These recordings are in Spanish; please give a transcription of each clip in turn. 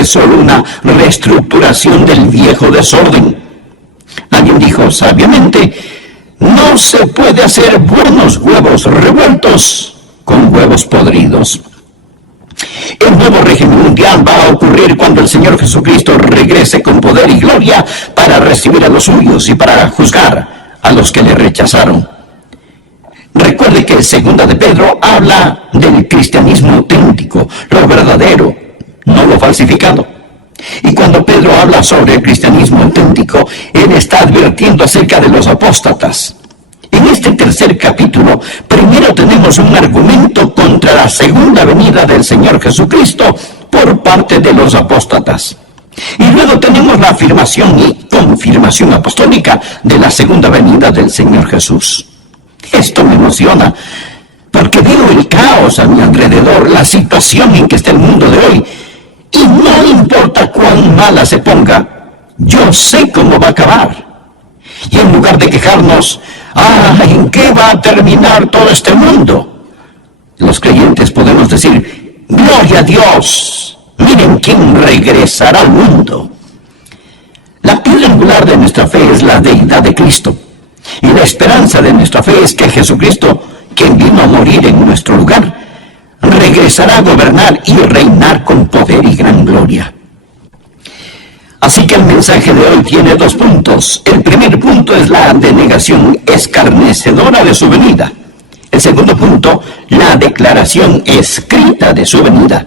fue solo una reestructuración del viejo desorden. Alguien dijo sabiamente, no se puede hacer buenos huevos revueltos con huevos podridos. El nuevo régimen mundial va a ocurrir cuando el Señor Jesucristo regrese con poder y gloria para recibir a los suyos y para juzgar a los que le rechazaron. Recuerde que 2 de Pedro habla del cristianismo auténtico, lo verdadero, no lo falsificado. Y cuando Pedro habla sobre el cristianismo auténtico, él está advirtiendo acerca de los apóstatas. En este tercer capítulo, primero tenemos un argumento contra la segunda venida del Señor Jesucristo por parte de los apóstatas. Y luego tenemos la afirmación y confirmación apostólica de la segunda venida del Señor Jesús. Esto me emociona, porque veo el caos a mi alrededor, la situación en que está el mundo de hoy, y no importa cuán mala se ponga, yo sé cómo va a acabar. Y en lugar de quejarnos, ¿en qué va a terminar todo este mundo?, los creyentes podemos decir, gloria a Dios, miren quién regresará al mundo. La piedra angular de nuestra fe es la deidad de Cristo. Y la esperanza de nuestra fe es que Jesucristo, quien vino a morir en nuestro lugar, regresará a gobernar y reinar con poder y gran gloria. Así que el mensaje de hoy tiene 2 puntos. El primer punto es la denegación escarnecedora de su venida. El segundo punto, la declaración escrita de su venida.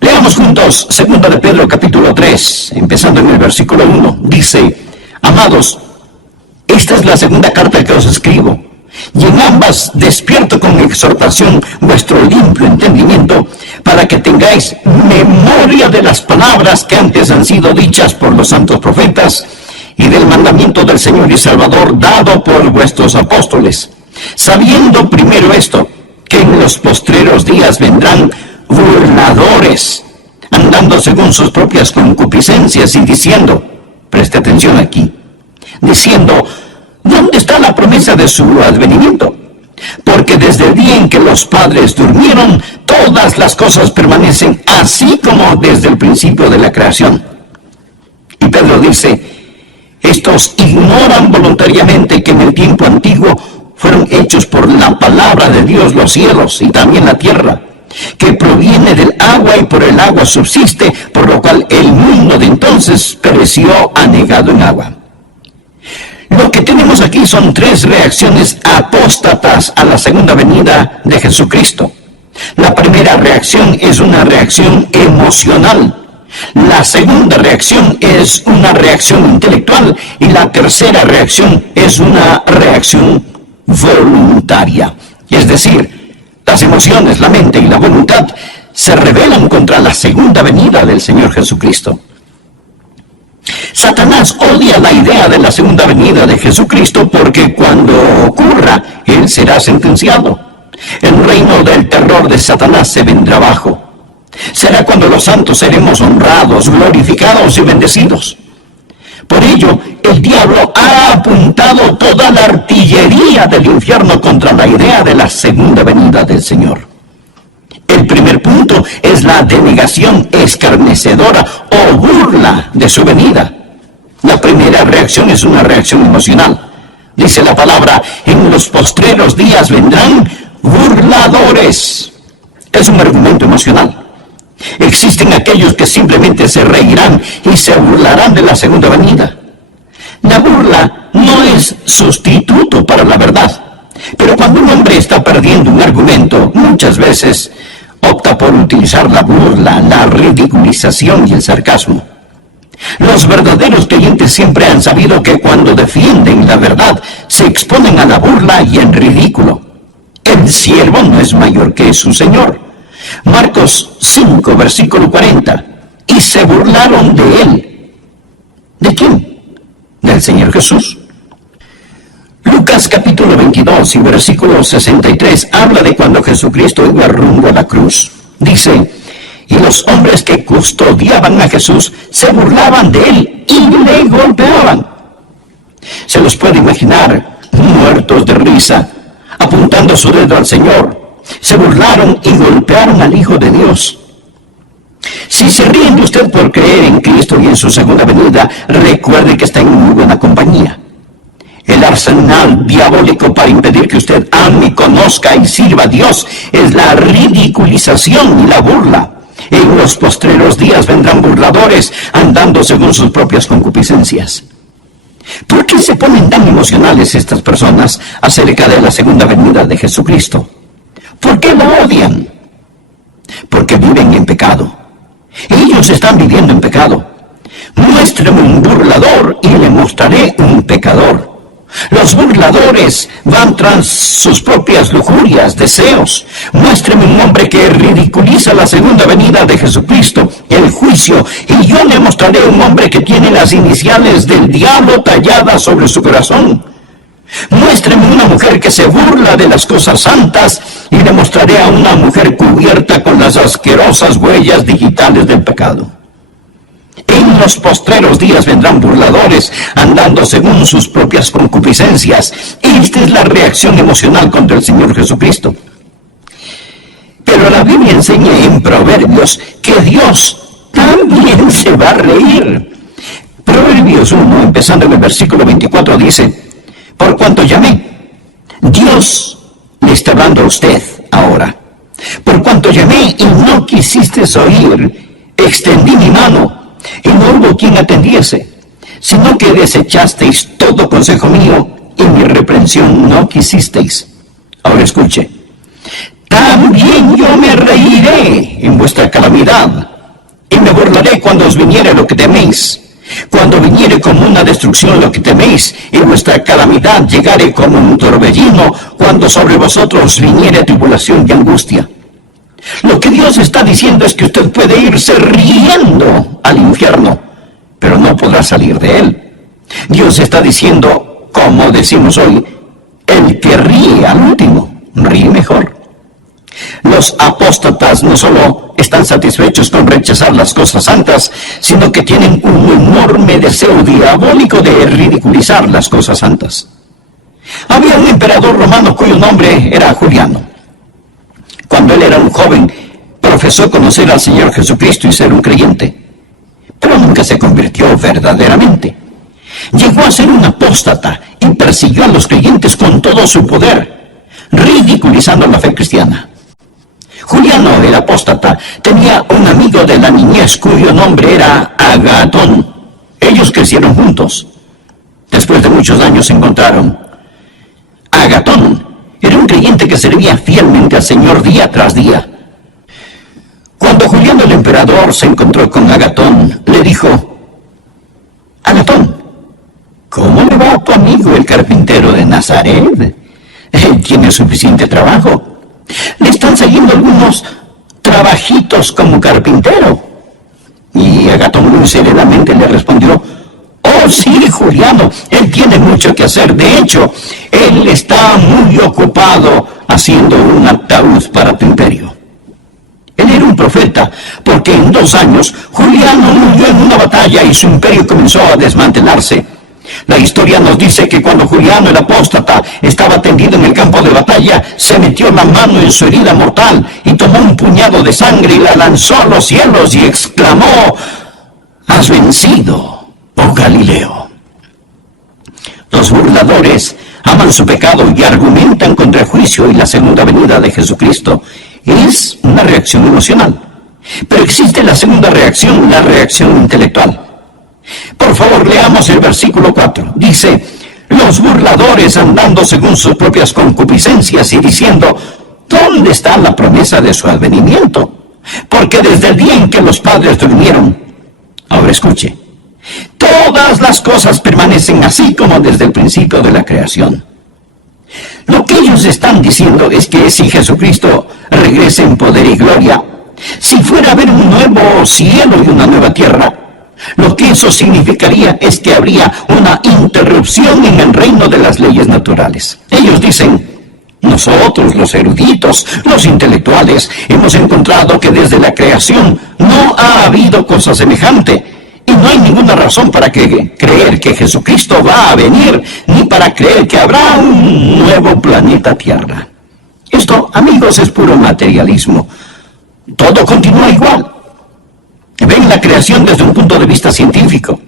Leamos juntos 2 de Pedro capítulo 3, empezando en el versículo 1. Dice, amados, esta es la segunda carta que os escribo, y en ambas despierto con exhortación vuestro limpio entendimiento, para que tengáis memoria de las palabras que antes han sido dichas por los santos profetas, y del mandamiento del Señor y Salvador dado por vuestros apóstoles, sabiendo primero esto, que en los postreros días vendrán burladores, andando según sus propias concupiscencias y diciendo, preste atención aquí, diciendo, ¿dónde está la promesa de su advenimiento? Porque desde el día en que los padres durmieron, todas las cosas permanecen así como desde el principio de la creación. Y Pedro dice, estos ignoran voluntariamente que en el tiempo antiguo fueron hechos por la palabra de Dios los cielos y también la tierra, que proviene del agua y por el agua subsiste, por lo cual el mundo de entonces pereció anegado en agua. Lo que tenemos aquí son 3 reacciones apóstatas a la segunda venida de Jesucristo. La primera reacción es una reacción emocional. La segunda reacción es una reacción intelectual. Y la tercera reacción es una reacción voluntaria. Es decir, las emociones, la mente y la voluntad se rebelan contra la segunda venida del Señor Jesucristo. Satanás odia la idea de la segunda venida de Jesucristo porque cuando ocurra, él será sentenciado. El reino del terror de Satanás se vendrá abajo. Será cuando los santos seremos honrados, glorificados y bendecidos. Por ello, el diablo ha apuntado toda la artillería del infierno contra la idea de la segunda venida del Señor. El primer punto es la denegación escarnecedora o burla de su venida. La primera reacción es una reacción emocional. Dice la palabra, en los postreros días vendrán burladores. Es un argumento emocional. Existen aquellos que simplemente se reirán y se burlarán de la segunda venida. La burla no es sustituto para la verdad. Pero cuando un hombre está perdiendo un argumento, muchas veces opta por utilizar la burla, la ridiculización y el sarcasmo. Los verdaderos creyentes siempre han sabido que cuando defienden la verdad, se exponen a la burla y el ridículo. El siervo no es mayor que su Señor. Marcos 5, versículo 40. Y se burlaron de él. ¿De quién? Del Señor Jesús. Lucas capítulo 22 y versículo 63 habla de cuando Jesucristo iba rumbo a la cruz. Dice, y los hombres que custodiaban a Jesús se burlaban de él y le golpeaban. Se los puede imaginar, muertos de risa, apuntando su dedo al Señor. Se burlaron y golpearon al Hijo de Dios. Si se ríen de usted por creer en Cristo y en su segunda venida, recuerde que está en muy buena compañía. El arsenal diabólico para impedir que usted ame, conozca y sirva a Dios es la ridiculización y la burla. En los postreros días vendrán burladores andando según sus propias concupiscencias. ¿Por qué se ponen tan emocionales estas personas acerca de la segunda venida de Jesucristo? ¿Por qué lo odian? Porque viven en pecado. Ellos están viviendo en pecado. Muéstreme un burlador y le mostraré un pecador. Los burladores van tras sus propias lujurias, deseos. Muéstreme un hombre que ridiculiza la segunda venida de Jesucristo, el juicio, y yo le mostraré un hombre que tiene las iniciales del diablo talladas sobre su corazón. Muéstreme una mujer que se burla de las cosas santas, y le mostraré a una mujer cubierta con las asquerosas huellas digitales del pecado. En los postreros días vendrán burladores, andando según sus propias concupiscencias. Esta es la reacción emocional contra el Señor Jesucristo. Pero la Biblia enseña en Proverbios que Dios también se va a reír. Proverbios 1, empezando en el versículo 24, dice: por cuanto llamé, Dios le está hablando a usted ahora. Por cuanto llamé y no quisisteis oír, extendí mi mano, y no hubo quien atendiese, sino que desechasteis todo consejo mío, y mi reprensión no quisisteis. Ahora escuche: también yo me reiré en vuestra calamidad, y me burlaré cuando os viniere lo que teméis. Cuando viniere como una destrucción lo que teméis, y vuestra calamidad llegare como un torbellino, cuando sobre vosotros viniere tribulación y angustia. Lo que Dios está diciendo es que usted puede irse riendo al infierno, pero no podrá salir de él. Dios está diciendo, como decimos hoy, el que ríe al último, ríe mejor. Los apóstatas no solo están satisfechos con rechazar las cosas santas, sino que tienen un enorme deseo diabólico de ridiculizar las cosas santas. Había un emperador romano cuyo nombre era Juliano. Cuando él era un joven, profesó conocer al Señor Jesucristo y ser un creyente, pero nunca se convirtió verdaderamente. Llegó a ser un apóstata y persiguió a los creyentes con todo su poder, ridiculizando la fe cristiana. Juliano, el apóstata, tenía un amigo de la niñez cuyo nombre era Agatón. Ellos crecieron juntos. Después de muchos años se encontraron. Agatón era un creyente que servía fielmente al Señor día tras día. Cuando Juliano el emperador se encontró con Agatón, le dijo: Agatón, ¿cómo le va a tu amigo el carpintero de Nazaret? Él tiene suficiente trabajo. Le están saliendo algunos trabajitos como carpintero. Y Agatón muy serenamente le respondió: oh sí, Juliano, él tiene mucho que hacer. De hecho, él está muy ocupado haciendo un ataúd para tu imperio. Él era un profeta, porque en 2 años Juliano murió en una batalla y su imperio comenzó a desmantelarse. La historia nos dice que cuando Juliano el apóstata estaba tendido en el campo de batalla, se metió la mano en su herida mortal y tomó un puñado de sangre y la lanzó a los cielos y exclamó: has vencido, oh Galileo. Los burladores aman su pecado y argumentan contra el juicio y la segunda venida de Jesucristo. Es una reacción emocional. Pero existe la segunda reacción, la reacción intelectual. Por favor, leamos el versículo 4. Dice: los burladores andando según sus propias concupiscencias y diciendo: ¿dónde está la promesa de su advenimiento? Porque desde el día en que los padres durmieron. Ahora escuche: todas las cosas permanecen así como desde el principio de la creación. Lo que ellos están diciendo es que si Jesucristo regresa en poder y gloria, si fuera a haber un nuevo cielo y una nueva tierra, lo que eso significaría es que habría una interrupción en el reino de las leyes naturales. Ellos dicen: nosotros, los eruditos, los intelectuales, hemos encontrado que desde la creación no ha habido cosa semejante. Y no hay ninguna razón para creer que Jesucristo va a venir, ni para creer que habrá un nuevo planeta Tierra. Esto, amigos, es puro materialismo. Todo continúa igual. creación desde un punto de vista científico.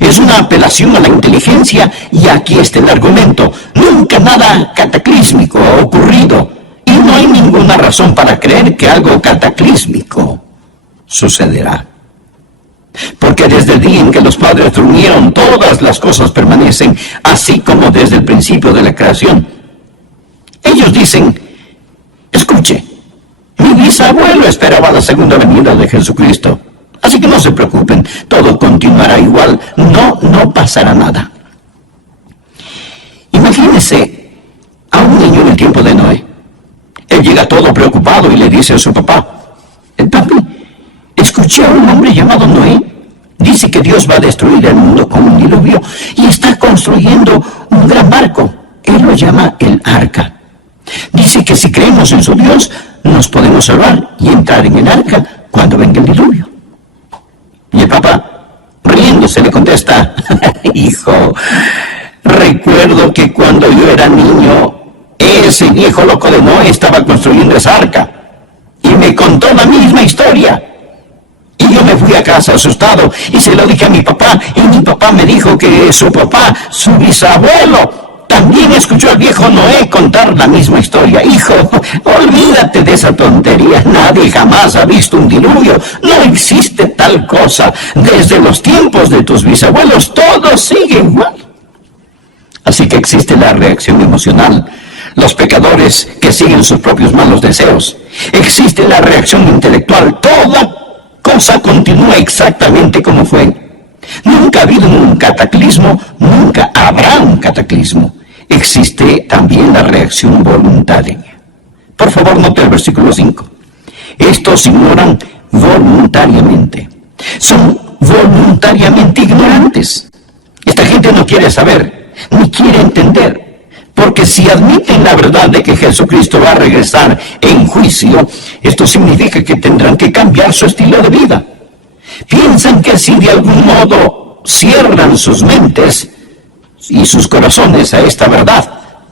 Es una apelación a la inteligencia y aquí está el argumento. Nunca nada cataclísmico ha ocurrido y no hay ninguna razón para creer que algo cataclísmico sucederá. Porque desde el día en que los padres durmieron, todas las cosas permanecen, así como desde el principio de la creación. Ellos dicen, escuche, mi bisabuelo esperaba la segunda venida de Jesucristo. Así que no se preocupen, todo continuará igual, no pasará nada. Imagínense a un niño en el tiempo de Noé. Él llega todo preocupado y le dice a su papá, papi, escuché a un hombre llamado Noé. Dice que Dios va a destruir el mundo con un diluvio y está construyendo un gran barco. Él lo llama el arca. Dice que si creemos en su Dios, nos podemos salvar y entrar en el arca cuando venga el diluvio. Y el papá, riéndose, le contesta, hijo, recuerdo que cuando yo era niño, ese viejo loco de Noé estaba construyendo esa arca y me contó la misma historia. Y yo me fui a casa asustado y se lo dije a mi papá y mi papá me dijo que su papá, su bisabuelo, también escuchó al viejo Noé contar la misma historia. Hijo, olvídate de esa tontería. Nadie jamás ha visto un diluvio. No existe tal cosa. Desde los tiempos de tus bisabuelos todo sigue igual. Así que existe la reacción emocional. Los pecadores que siguen sus propios malos deseos. Existe la reacción intelectual. Toda cosa continúa exactamente como fue. Nunca ha habido un cataclismo, nunca habrá un cataclismo. Existe también la reacción voluntaria. Por favor, note el versículo 5. Estos ignoran voluntariamente. Son voluntariamente ignorantes. Esta gente no quiere saber, ni quiere entender. Porque si admiten la verdad de que Jesucristo va a regresar en juicio, esto significa que tendrán que cambiar su estilo de vida. Piensan que si de algún modo cierran sus mentes y sus corazones a esta verdad,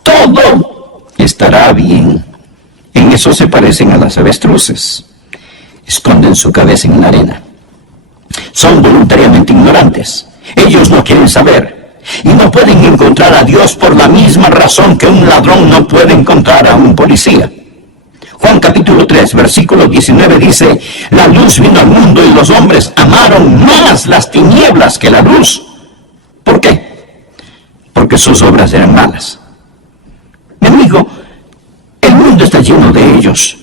todo estará bien. En eso se parecen a las avestruces. Esconden su cabeza en la arena. Son voluntariamente ignorantes. Ellos no quieren saber. Y no pueden encontrar a Dios por la misma razón que un ladrón no puede encontrar a un policía. Juan capítulo 3, versículo 19 dice, la luz vino al mundo y los hombres amaron más las tinieblas que la luz. ¿Por qué? Porque sus obras eran malas. Mi amigo, el mundo está lleno de ellos.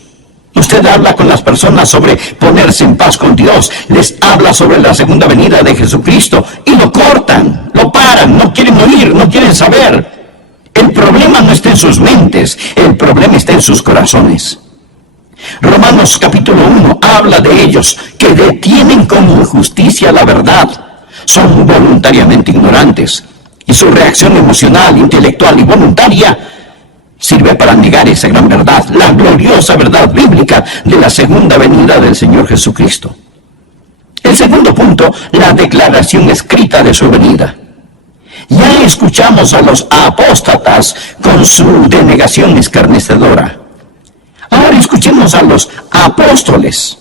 Usted habla con las personas sobre ponerse en paz con Dios, les habla sobre la segunda venida de Jesucristo y lo cortan, lo paran, no quieren oír, no quieren saber. El problema no está en sus mentes, el problema está en sus corazones. Romanos capítulo 1 habla de ellos que detienen con injusticia la verdad. Son voluntariamente ignorantes y su reacción emocional, intelectual y voluntaria sirve para negar esa gran verdad, la gloriosa verdad bíblica de la segunda venida del Señor Jesucristo. El segundo punto, la declaración escrita de su venida. Ya escuchamos a los apóstatas con su denegación escarnecedora. Ahora escuchemos a los apóstoles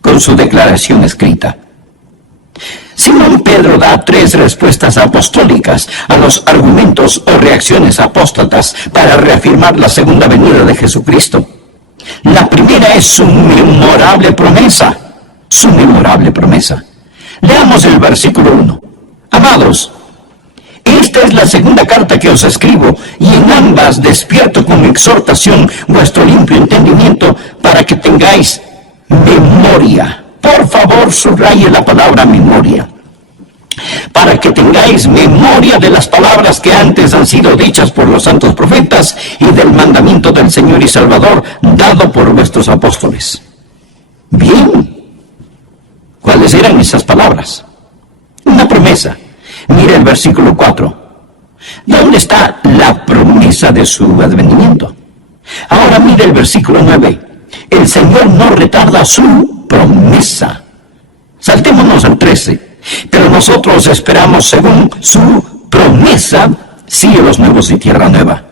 con su declaración escrita. Simón Pedro da 3 respuestas apostólicas a los argumentos o reacciones apóstatas para reafirmar la segunda venida de Jesucristo. La primera es su memorable promesa. Su memorable promesa. Leamos el versículo 1. Amados, esta es la segunda carta que os escribo, y en ambas despierto con exhortación vuestro limpio entendimiento para que tengáis memoria. Por favor, subraye la palabra memoria. Para que tengáis memoria de las palabras que antes han sido dichas por los santos profetas y del mandamiento del Señor y Salvador dado por vuestros apóstoles. Bien. ¿Cuáles eran esas palabras? Una promesa. Mira el versículo 4. ¿Dónde está la promesa de su advenimiento? Ahora mira el versículo 9. El Señor no retarda su promesa. Saltémonos al 13. Pero nosotros esperamos según su promesa cielos nuevos y tierra nueva.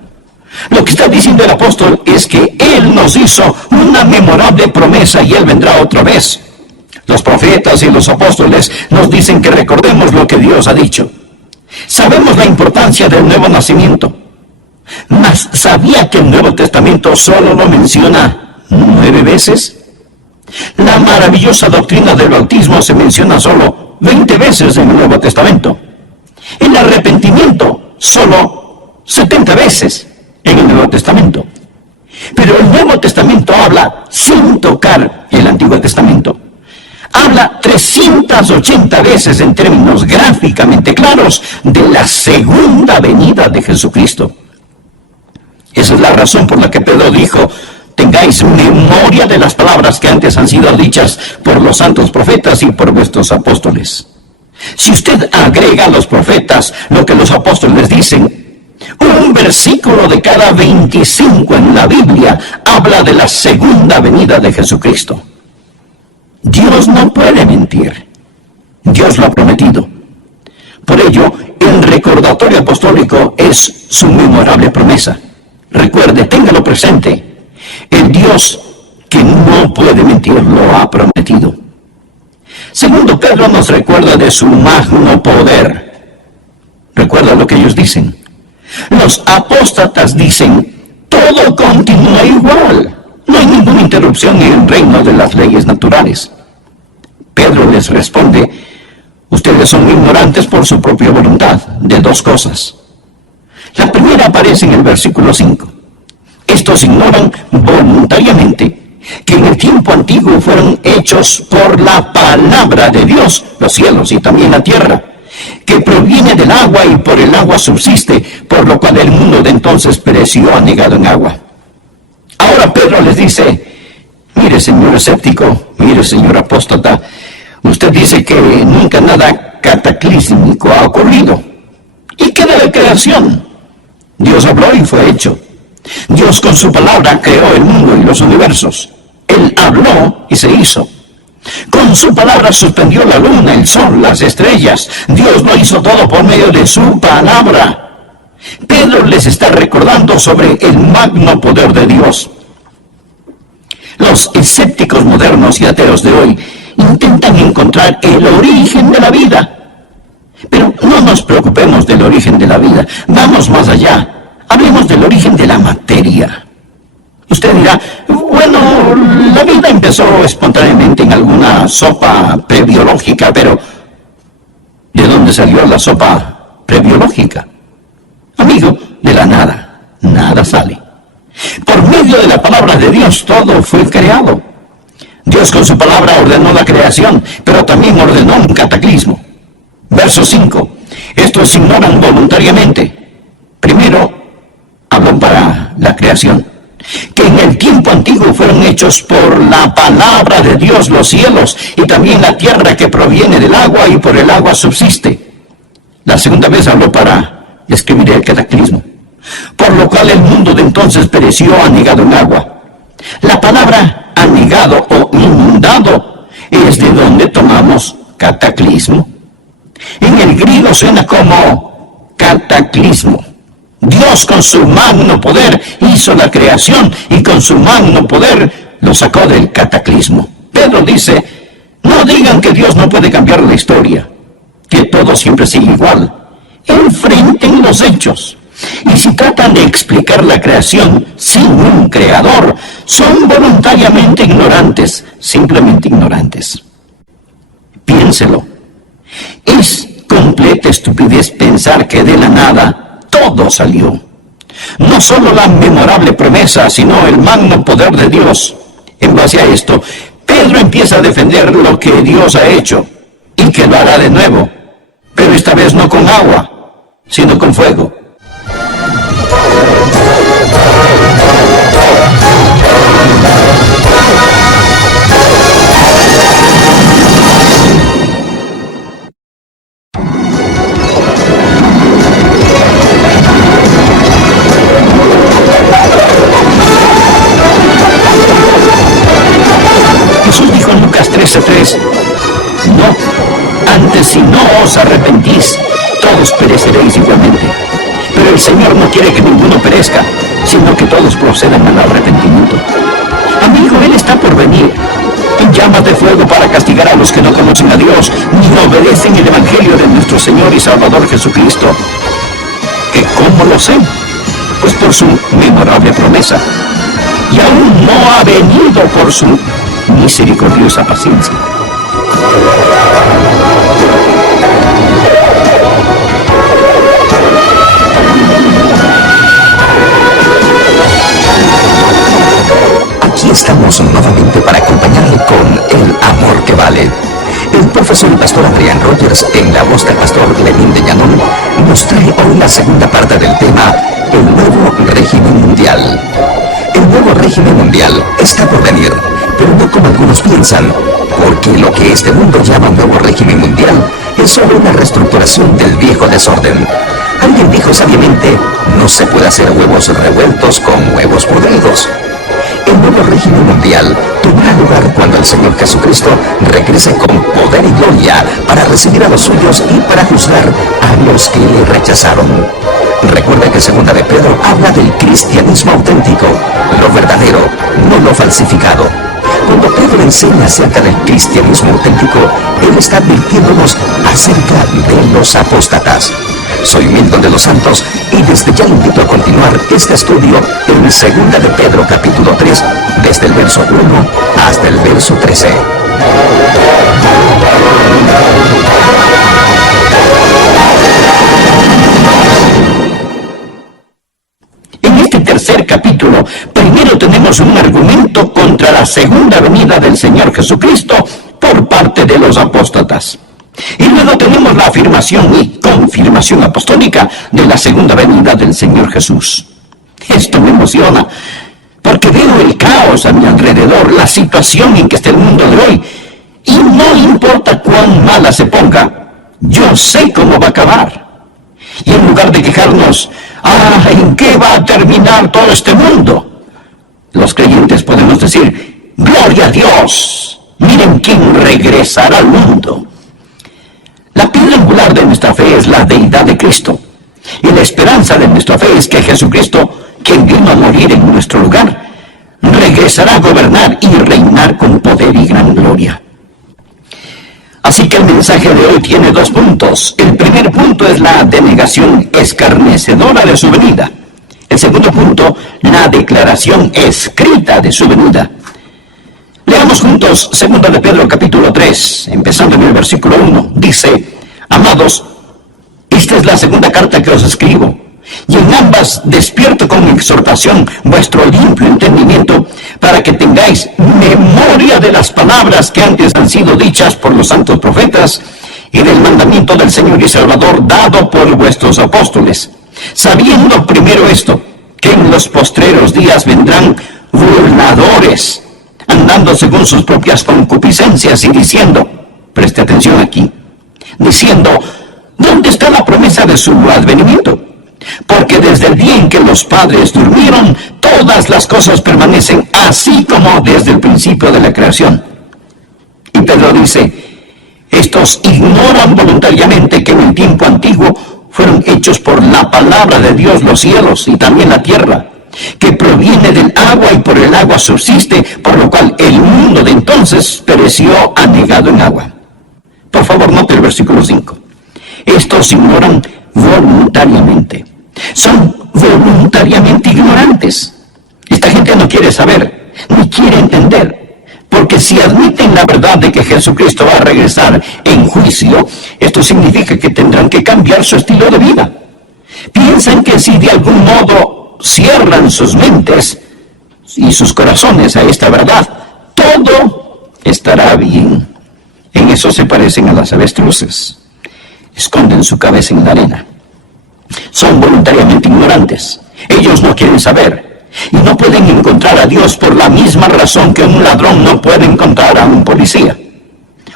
Lo que está diciendo el apóstol es que Él nos hizo una memorable promesa y Él vendrá otra vez. Los profetas y los apóstoles nos dicen que recordemos lo que Dios ha dicho. Sabemos la importancia del nuevo nacimiento. Mas, ¿sabía que el Nuevo Testamento solo lo menciona 9 veces? La maravillosa doctrina del bautismo se menciona solo 20 veces en el Nuevo Testamento. El arrepentimiento solo 70 veces en el Nuevo Testamento. Pero el Nuevo Testamento habla sin tocar el Antiguo Testamento. Habla 380 veces en términos gráficamente claros de la segunda venida de Jesucristo. Esa es la razón por la que Pedro dijo: tengáis memoria de las palabras que antes han sido dichas por los santos profetas y por vuestros apóstoles. Si usted agrega a los profetas lo que los apóstoles dicen, un versículo de cada 25 en la Biblia habla de la segunda venida de Jesucristo. Dios no puede mentir. Dios lo ha prometido. Por ello, el recordatorio apostólico es su memorable promesa. Recuerde, téngalo presente. El Dios que no puede mentir lo ha prometido. Segundo, Pedro nos recuerda de su magno poder. Recuerda lo que ellos dicen. Los apóstatas dicen: todo continúa igual. No hay ninguna interrupción en el reino de las leyes naturales. Pedro les responde: ustedes son ignorantes por su propia voluntad de dos cosas. La primera aparece en el versículo 5. Estos ignoran voluntariamente que en el tiempo antiguo fueron hechos por la palabra de Dios los cielos y también la tierra, que proviene del agua y por el agua subsiste, por lo cual el mundo de entonces pereció anegado en agua. Ahora Pedro les dice: mire, señor escéptico, mire, señor apóstata, usted dice que nunca nada cataclísmico ha ocurrido. ¿Y qué de la creación? Dios habló y fue hecho. Dios con su palabra creó el mundo y los universos. Él habló y se hizo. Con su palabra suspendió la luna, el sol, las estrellas. Dios lo hizo todo por medio de su palabra. Pedro les está recordando sobre el magno poder de Dios. Los escépticos modernos y ateos de hoy intentan encontrar el origen de la vida. Pero no nos preocupemos del origen de la vida. Vamos más allá. Hablemos del origen de la materia. Usted dirá: bueno, la vida empezó espontáneamente en alguna sopa prebiológica, pero ¿de dónde salió la sopa prebiológica? Amigo, de la nada. Nada sale. Por medio de la palabra de Dios todo fue creado. Dios con su palabra ordenó la creación, pero también ordenó un cataclismo. Verso 5. Estos ignoran voluntariamente. Primero, habló para la creación. Que en el tiempo antiguo fueron hechos por la palabra de Dios los cielos y también la tierra que proviene del agua y por el agua subsiste. La segunda vez habló para describir el cataclismo. Por lo cual el mundo de entonces pereció anegado en agua. La palabra anegado o inundado es de donde tomamos cataclismo. En el griego suena como cataclismo. Dios con su magno poder hizo la creación y con su magno poder lo sacó del cataclismo. Pedro dice: no digan que Dios no puede cambiar la historia, que todo siempre sigue igual. Enfrenten los hechos. Y si tratan de explicar la creación sin un creador, son voluntariamente ignorantes, simplemente ignorantes. Piénselo. Es completa estupidez pensar que de la nada todo salió. No solo la memorable promesa, sino el magno poder de Dios. En base a esto, Pedro empieza a defender lo que Dios ha hecho y que lo hará de nuevo, pero esta vez no con agua, sino con fuego. Jesús dijo en Lucas 13:3: no, antes si no os arrepentís, todos pereceréis igualmente. Pero el Señor no quiere que ninguno perezca, sino que todos procedan al arrepentimiento. Amigo, Él está por venir. llamas de fuego para castigar a los que no conocen a Dios ni obedecen el Evangelio de nuestro Señor y Salvador Jesucristo. ¿Que cómo lo sé? Pues por su memorable promesa. Y aún no ha venido por su misericordiosa paciencia. Aquí estamos nuevamente para acompañarle con El Amor que Vale. El profesor y pastor Adrián Rogers, en la voz del pastor Lenín de Llanón, nos trae hoy la segunda parte del tema El Nuevo Régimen Mundial. El nuevo régimen mundial está por venir, pero no como algunos piensan, porque lo que este mundo llama nuevo régimen mundial es solo una reestructuración del viejo desorden. Alguien dijo sabiamente, no se puede hacer huevos revueltos con huevos podridos. El nuevo régimen mundial tomará lugar cuando el Señor Jesucristo regrese con poder y gloria para recibir a los suyos y para juzgar a los que le rechazaron. Recuerda que 2 de Pedro habla del cristianismo auténtico, lo verdadero, no lo falsificado. Cuando Pedro enseña acerca del cristianismo auténtico, él está advirtiéndonos acerca de los apóstatas. Soy Milton de los Santos y desde ya le invito a continuar este estudio en 2 de Pedro capítulo 3, desde el verso 1 hasta el verso 13. En este tercer capítulo, primero tenemos un argumento contra la segunda venida del Señor Jesucristo por parte de los apóstatas. Y luego tenemos la afirmación y confirmación apostólica de la segunda venida del Señor Jesús. Esto me emociona, porque veo el caos a mi alrededor, la situación en que está el mundo de hoy, y no importa cuán mala se ponga, yo sé cómo va a acabar. Y en lugar de quejarnos, ¿en qué va a terminar todo este mundo?, los creyentes podemos decir, ¡gloria a Dios! Miren quién regresará al mundo. La piedra angular de nuestra fe es la deidad de Cristo. Y la esperanza de nuestra fe es que Jesucristo, quien vino a morir en nuestro lugar, regresará a gobernar y reinar con poder y gran gloria. Así que el mensaje de hoy tiene 2 puntos. El primer punto es la denegación escarnecedora de su venida. El segundo punto, la declaración escrita de su venida. Leamos juntos 2 de Pedro capítulo 3, empezando en el versículo 1. Dice, amados, esta es la segunda carta que os escribo, y en ambas despierto con exhortación vuestro limpio entendimiento, para que tengáis memoria de las palabras que antes han sido dichas por los santos profetas, y del mandamiento del Señor y Salvador dado por vuestros apóstoles, sabiendo primero esto, que en los postreros días vendrán burladores, andando según sus propias concupiscencias y diciendo, preste atención aquí, diciendo, ¿dónde está la promesa de su advenimiento? Porque desde el día en que los padres durmieron, todas las cosas permanecen así como desde el principio de la creación. Y Pedro dice, estos ignoran voluntariamente que en el tiempo antiguo fueron hechos por la palabra de Dios los cielos y también la tierra, que proviene del agua y por el agua subsiste, por lo cual el mundo de entonces pereció anegado en agua. Por favor, note el versículo 5. Estos ignoran voluntariamente. Son voluntariamente ignorantes. Esta gente no quiere saber, ni quiere entender, porque si admiten la verdad de que Jesucristo va a regresar en juicio, esto significa que tendrán que cambiar su estilo de vida. Piensan que si de algún modo cierran sus mentes y sus corazones a esta verdad, todo estará bien. En eso se parecen a las avestruces. Esconden su cabeza en la arena. Son voluntariamente ignorantes. Ellos no quieren saber. Y no pueden encontrar a Dios por la misma razón que un ladrón no puede encontrar a un policía.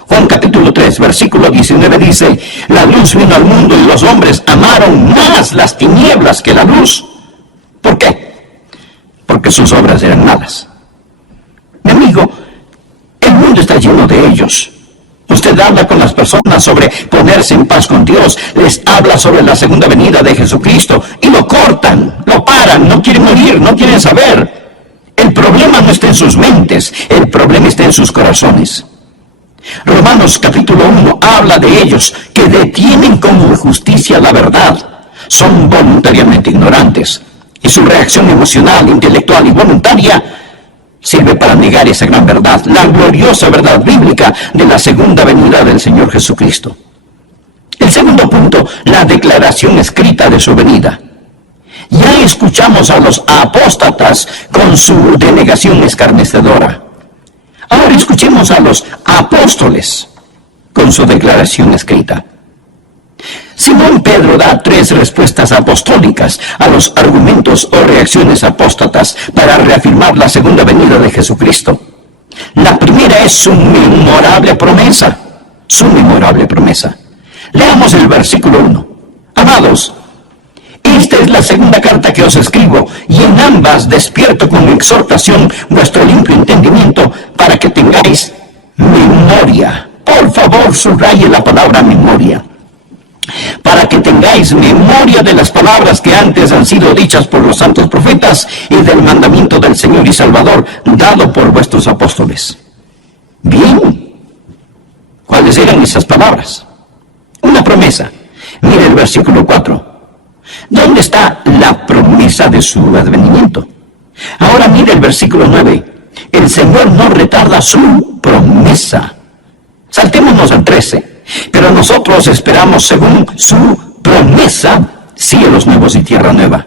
Juan capítulo 3, versículo 19 dice, la luz vino al mundo y los hombres amaron más las tinieblas que la luz. ¿Por qué? Porque sus obras eran malas. Mi amigo, el mundo está lleno de ellos. Usted habla con las personas sobre ponerse en paz con Dios, les habla sobre la segunda venida de Jesucristo y lo cortan, lo paran, no quieren oír, no quieren saber. El problema no está en sus mentes, el problema está en sus corazones. Romanos capítulo 1 habla de ellos que detienen como injusticia la verdad. Son voluntariamente ignorantes y su reacción emocional, intelectual y voluntaria sirve para negar esa gran verdad, la gloriosa verdad bíblica de la segunda venida del Señor Jesucristo. El segundo punto, la declaración escrita de su venida. Ya escuchamos a los apóstatas con su denegación escarnecedora. Ahora escuchemos a los apóstoles con su declaración escrita. Simón Pedro da 3 respuestas apostólicas a los argumentos o reacciones apóstatas para reafirmar la segunda venida de Jesucristo. La primera es su memorable promesa. Su memorable promesa. Leamos el versículo 1. Amados, esta es la segunda carta que os escribo, y en ambas despierto con exhortación vuestro limpio entendimiento para que tengáis memoria. Por favor, subraye la palabra memoria. Para que tengáis memoria de las palabras que antes han sido dichas por los santos profetas y del mandamiento del Señor y Salvador dado por vuestros apóstoles. Bien, ¿cuáles eran esas palabras? Una promesa. Mire el versículo 4. ¿Dónde está la promesa de su advenimiento? Ahora mire el versículo 9. El Señor no retarda su promesa. Saltémonos al 13. Pero nosotros esperamos según su promesa cielos nuevos y tierra nueva.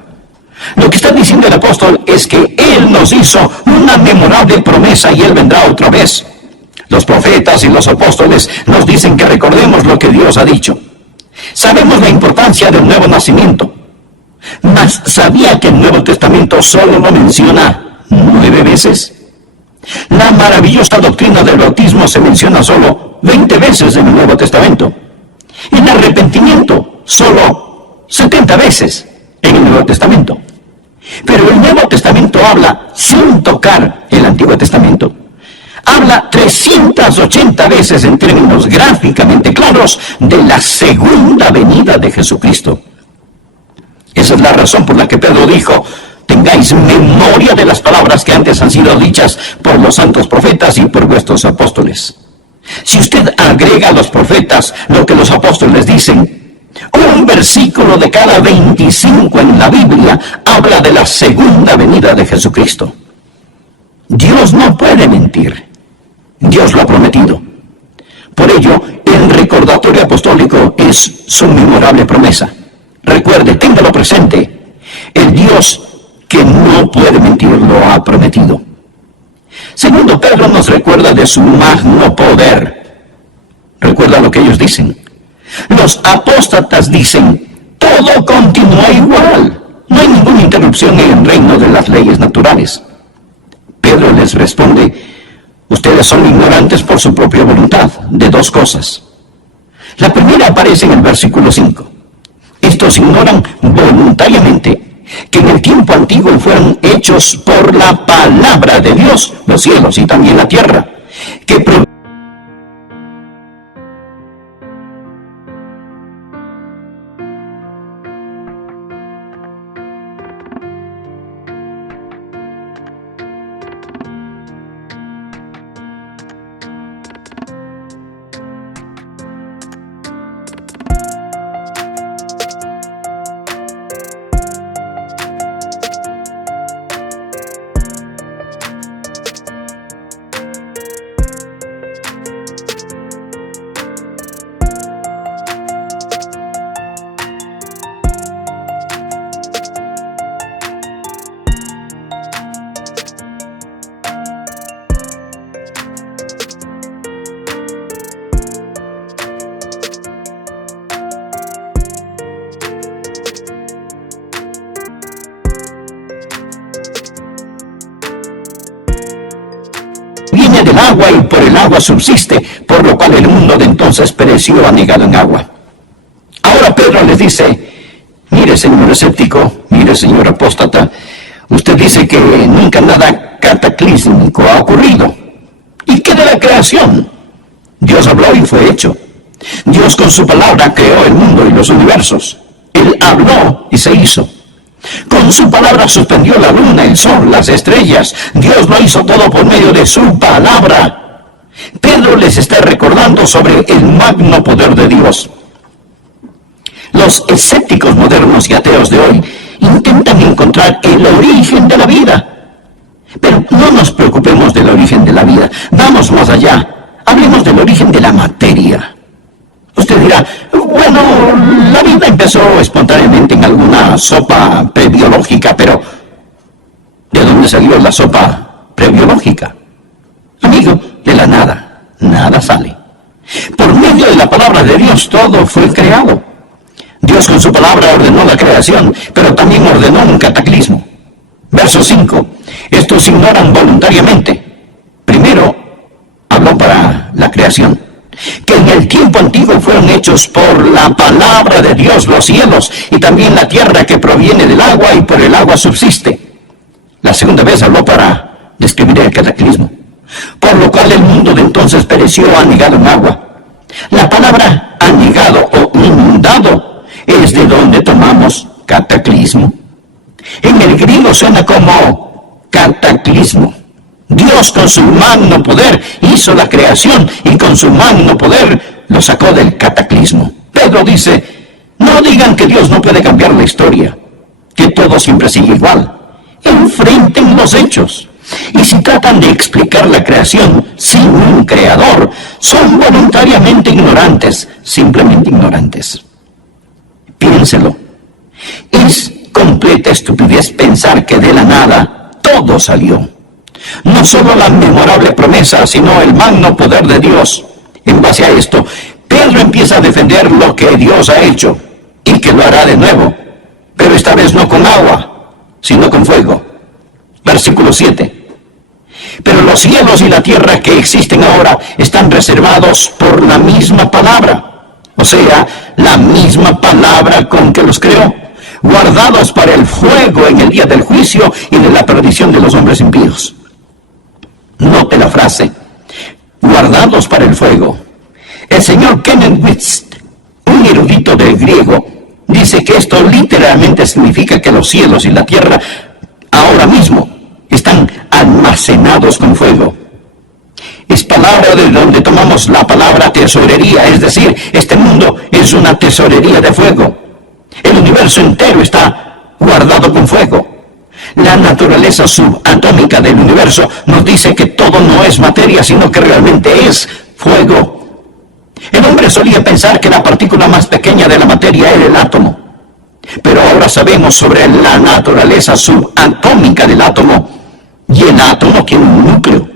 Lo que está diciendo el apóstol es que Él nos hizo una memorable promesa y Él vendrá otra vez. Los profetas y los apóstoles nos dicen que recordemos lo que Dios ha dicho. Sabemos la importancia del nuevo nacimiento, mas ¿sabía que el Nuevo Testamento solo lo menciona 9 veces? La maravillosa doctrina del bautismo se menciona solo 20 veces en el Nuevo Testamento. El arrepentimiento solo 70 veces en el Nuevo Testamento. Pero el Nuevo Testamento habla sin tocar el Antiguo Testamento. Habla 380 veces en términos gráficamente claros de la segunda venida de Jesucristo. Esa es la razón por la que Pedro dijo: tengáis memoria de las palabras que antes han sido dichas por los santos profetas y por vuestros apóstoles. Si usted agrega a los profetas lo que los apóstoles dicen, un versículo de cada 25 en la Biblia habla de la segunda venida de Jesucristo. Dios no puede mentir. Dios lo ha prometido. Por ello, el recordatorio apostólico es su memorable promesa. Recuerde, téngalo presente. El Dios que no puede mentir lo ha prometido. Segundo, Pedro nos recuerda de su magno poder. Recuerda lo que ellos dicen. Los apóstatas dicen: todo continúa igual. No hay ninguna interrupción en el reino de las leyes naturales. Pedro les responde: ustedes son ignorantes por su propia voluntad de 2 cosas. La primera aparece en el versículo 5. Estos ignoran voluntariamente que en el tiempo antiguo fueron hechos por la palabra de Dios los cielos y también la tierra, que viene del agua y por el agua subsiste, por lo cual el mundo de entonces pereció anegado en agua. Ahora Pedro les dice: mire, señor escéptico, mire, señor apóstata, usted dice que nunca nada cataclísmico ha ocurrido. ¿Y qué de la creación? Dios habló y fue hecho. Dios con su palabra creó el mundo y los universos. Él habló y se hizo. Con Con su palabra suspendió la luna, el sol, las estrellas. Dios lo hizo todo por medio de su palabra. Pedro les está recordando sobre el magno poder de Dios. Los escépticos modernos y ateos de hoy intentan encontrar el origen de la vida. Pero no nos preocupemos del origen de la vida. Vamos más allá. Hablemos del origen de la materia. Usted dirá, bueno, la vida empezó espontáneamente en alguna sopa prebiológica, pero ¿de dónde salió la sopa prebiológica? Amigo, de la nada. Nada sale. Por medio de la palabra de Dios todo fue creado. Dios con su palabra ordenó la creación, pero también ordenó un cataclismo. Verso 5. Estos ignoran voluntariamente. Primero, habló para la creación, que en el tiempo antiguo fueron hechos por la palabra de Dios los cielos, y también la tierra que proviene del agua y por el agua subsiste. La segunda vez habló para describir el cataclismo, por lo cual el mundo de entonces pereció anegado en agua. La palabra anegado o inundado es de donde tomamos cataclismo. En el griego suena como cataclismo. Dios con su magno poder hizo la creación y con su magno poder lo sacó del cataclismo. Pedro dice, no digan que Dios no puede cambiar la historia, que todo siempre sigue igual. Enfrenten los hechos. Y si tratan de explicar la creación sin un creador, son voluntariamente ignorantes, simplemente ignorantes. Piénselo. Es completa estupidez pensar que de la nada todo salió. No solo la memorable promesa, sino el magno poder de Dios. En base a esto, Pedro empieza a defender lo que Dios ha hecho y que lo hará de nuevo, pero esta vez no con agua, sino con fuego. Versículo 7. Pero los cielos y la tierra que existen ahora están reservados por la misma palabra, o sea, la misma palabra con que los creó, guardados para el fuego en el día del juicio y de la perdición de los hombres impíos. Note la frase, guardados para el fuego. El señor Kenneth Witz, un erudito del griego, dice que esto literalmente significa que los cielos y la tierra ahora mismo están almacenados con fuego. Es palabra de donde tomamos la palabra tesorería, es decir, este mundo es una tesorería de fuego. El universo entero está guardado con fuego. La naturaleza subatómica del universo nos dice que todo no es materia, sino que realmente es fuego. El hombre solía pensar que la partícula más pequeña de la materia era el átomo. Pero ahora sabemos sobre la naturaleza subatómica del átomo. Y el átomo tiene un núcleo.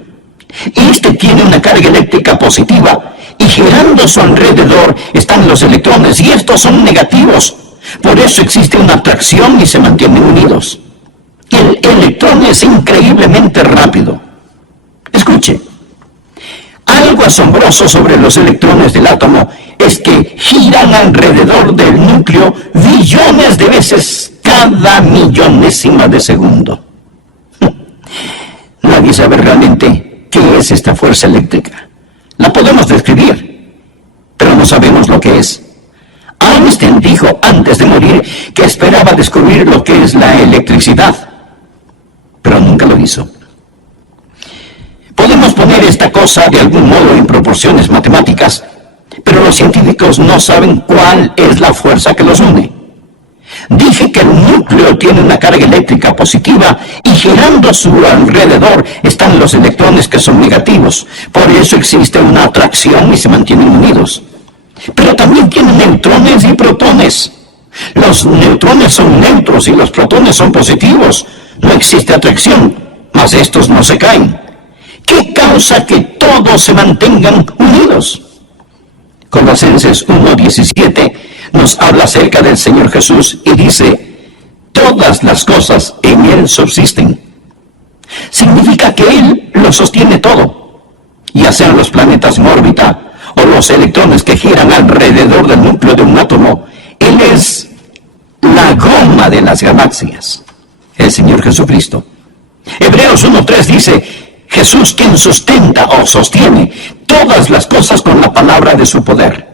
Este tiene una carga eléctrica positiva. Y girando a su alrededor están los electrones. Y estos son negativos. Por eso existe una atracción y se mantienen unidos. El electrón es increíblemente rápido. Escuche, algo asombroso sobre los electrones del átomo es que giran alrededor del núcleo billones de veces cada millonésima de segundo. Nadie sabe realmente qué es esta fuerza eléctrica. La podemos describir, pero no sabemos lo que es. Einstein dijo antes de morir que esperaba descubrir lo que es la electricidad, pero nunca lo hizo. Podemos poner esta cosa de algún modo en proporciones matemáticas, pero los científicos no saben cuál es la fuerza que los une. Dije que el núcleo tiene una carga eléctrica positiva y girando a su alrededor están los electrones que son negativos. Por eso existe una atracción y se mantienen unidos. Pero también tienen neutrones y protones. Los neutrones son neutros y los protones son positivos. No existe atracción, mas estos no se caen. ¿Qué causa que todos se mantengan unidos? Colosenses 1:17 nos habla acerca del Señor Jesús y dice, todas las cosas en Él subsisten. Significa que Él lo sostiene todo, ya sean los planetas en órbita o los electrones que giran alrededor del núcleo de un átomo. Él es la goma de las galaxias, el Señor Jesucristo. Hebreos 1:3 dice, Jesús quien sustenta o sostiene todas las cosas con la palabra de su poder.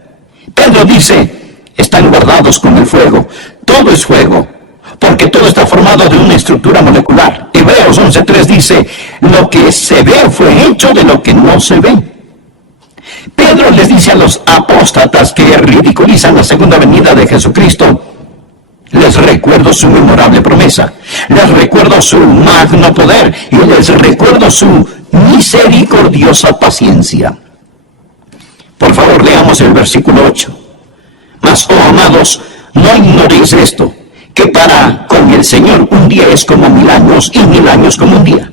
Pedro dice, están guardados con el fuego. Todo es fuego. porque todo está formado de una estructura molecular. Hebreos 11:3 dice, lo que se ve fue hecho de lo que no se ve. Pedro les dice a los apóstatas que ridiculizan la segunda venida de Jesucristo, les recuerdo su memorable promesa, les recuerdo su magno poder y les recuerdo su misericordiosa paciencia. Por favor, leamos el versículo 8. Mas, oh amados, no ignoréis esto, que para con el Señor un día es como 1000 años y 1000 años como un día.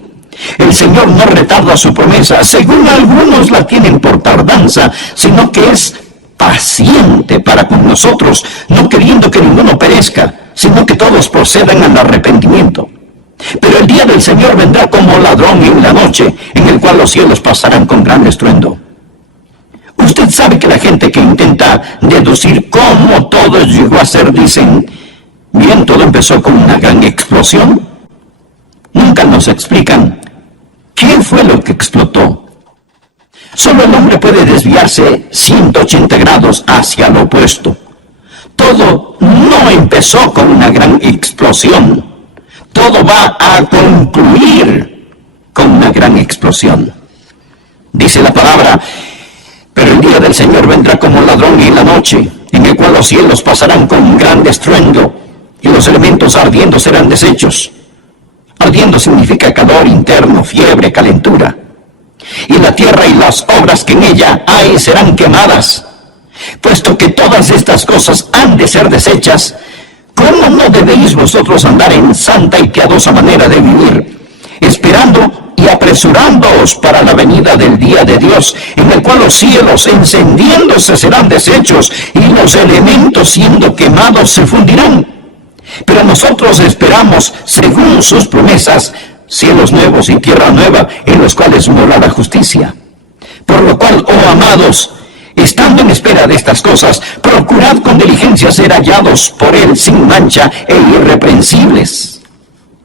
El Señor no retarda su promesa, según algunos la tienen por tardanza, sino que es paciente para con nosotros, no queriendo que ninguno perezca, sino que todos procedan al arrepentimiento. Pero el día del Señor vendrá como ladrón en la noche, en el cual los cielos pasarán con gran estruendo. Usted sabe que la gente que intenta deducir cómo todo llegó a ser, dicen, bien, todo empezó con una gran explosión. Nunca nos explican qué fue lo que explotó. Solo el hombre puede desviarse 180 grados hacia lo opuesto. Todo no empezó con una gran explosión. Todo va a concluir con una gran explosión. Dice la palabra, pero el día del Señor vendrá como ladrón en la noche, en el cual los cielos pasarán con gran estruendo, y los elementos ardiendo serán deshechos. Ardiendo significa calor interno, fiebre, calentura. Y la tierra y las obras que en ella hay serán quemadas. Puesto que todas estas cosas han de ser deshechas, ¿cómo no debéis vosotros andar en santa y piadosa manera de vivir, esperando y apresurándoos para la venida del día de Dios, en el cual los cielos encendiéndose serán deshechos y los elementos siendo quemados se fundirán? Pero nosotros esperamos, según sus promesas, cielos nuevos y tierra nueva, en los cuales mora la justicia. Por lo cual, oh amados, estando en espera de estas cosas, procurad con diligencia ser hallados por Él sin mancha e irreprensibles,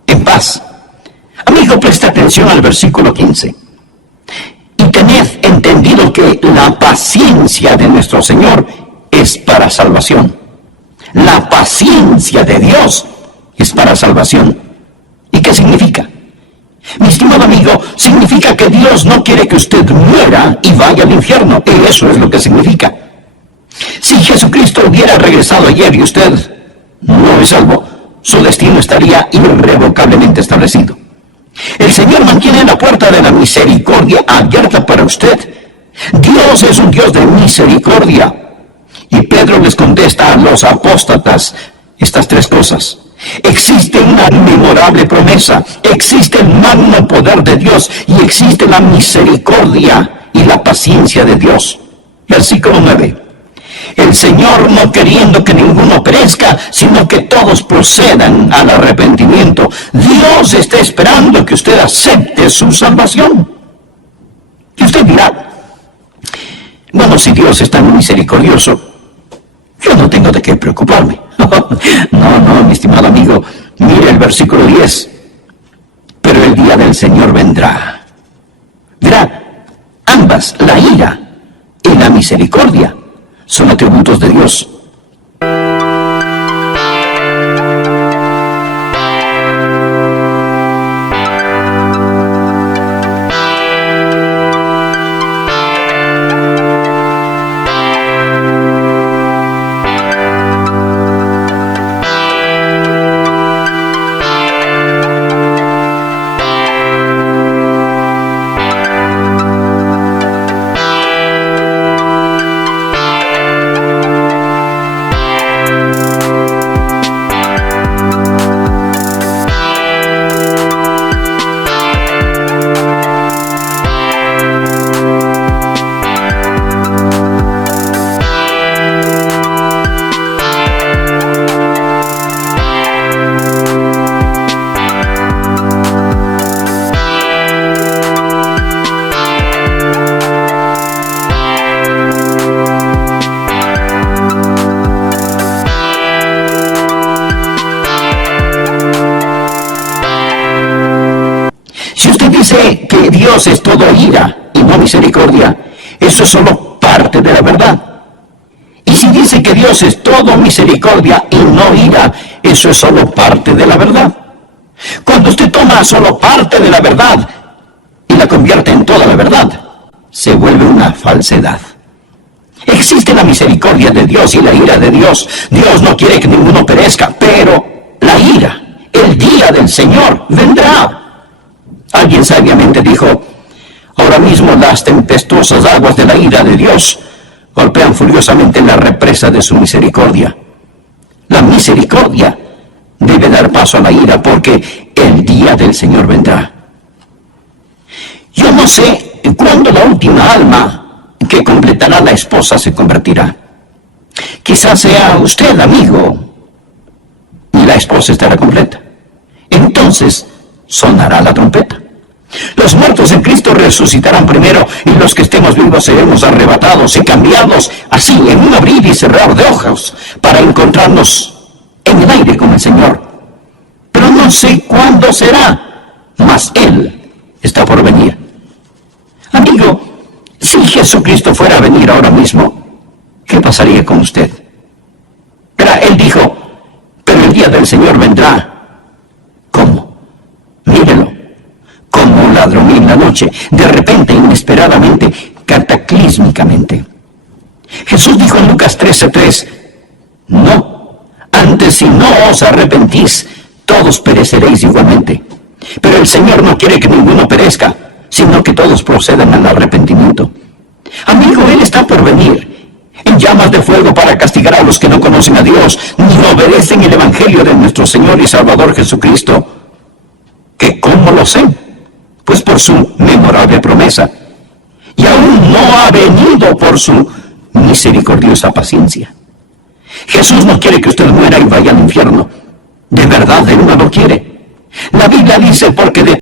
en paz. Amigo, presta atención al versículo 15. Y tened entendido que la paciencia de nuestro Señor es para salvación. La paciencia de Dios es para salvación. ¿Y qué significa? Mi estimado amigo, significa que Dios no quiere que usted muera y vaya al infierno. Eso es lo que significa. Si Jesucristo hubiera regresado ayer y usted no es salvo, su destino estaría irrevocablemente establecido. El Señor mantiene la puerta de la misericordia abierta para usted. Dios es un Dios de misericordia. Y Pedro les contesta a los apóstatas estas tres cosas. Existe una memorable promesa, existe el magno poder de Dios y existe la misericordia y la paciencia de Dios. Versículo 9. El Señor no queriendo que ninguno perezca, sino que todos procedan al arrepentimiento. Dios está esperando que usted acepte su salvación. Y usted dirá, bueno, si Dios es tan misericordioso, yo no tengo de qué preocuparme. No, mi estimado amigo, mire el versículo 10. Pero el día del Señor vendrá. Verá, ambas, la ira y la misericordia, son atributos de Dios. Dice que Dios es todo ira y no misericordia. Eso es solo parte de la verdad. Y si dice que Dios es todo misericordia y no ira, eso es solo parte de la verdad. Cuando usted toma solo parte de la verdad y la convierte en toda la verdad, se vuelve una falsedad. Existe la misericordia de Dios y la ira de Dios. Dios no quiere que ninguno perezca, pero la ira, el día del Señor, vendrá. Alguien sabiamente dijo: ahora mismo las tempestuosas aguas de la ira de Dios golpean furiosamente la represa de su misericordia. La misericordia debe dar paso a la ira, porque el día del Señor vendrá. Yo no sé cuándo la última alma que completará la esposa se convertirá. Quizás sea usted, amigo, y la esposa estará completa. Entonces sonará la trompeta. Los muertos en Cristo resucitarán primero, y los que estemos vivos seremos arrebatados y cambiados, así en un abrir y cerrar de ojos, para encontrarnos en el aire con el Señor. Pero no sé cuándo será, mas Él está por venir. Amigo, si Jesucristo fuera a venir ahora mismo, ¿qué pasaría con usted? Él dijo: pero el día del Señor vendrá. ¿Cómo? Mírelo. Como un ladrón en la noche, de repente, inesperadamente, cataclísmicamente. Jesús dijo en Lucas 13:3: no, antes si no os arrepentís, todos pereceréis igualmente. Pero el Señor no quiere que ninguno perezca, sino que todos procedan al arrepentimiento. Amigo, Él está por venir en llamas de fuego para castigar a los que no conocen a Dios ni obedecen el Evangelio de nuestro Señor y Salvador Jesucristo. ¿Que cómo lo sé? Pues por su memorable promesa. Y aún no ha venido por su misericordiosa paciencia. Jesús no quiere que usted muera y vaya al infierno. De verdad, Él no lo quiere. La Biblia dice: porque de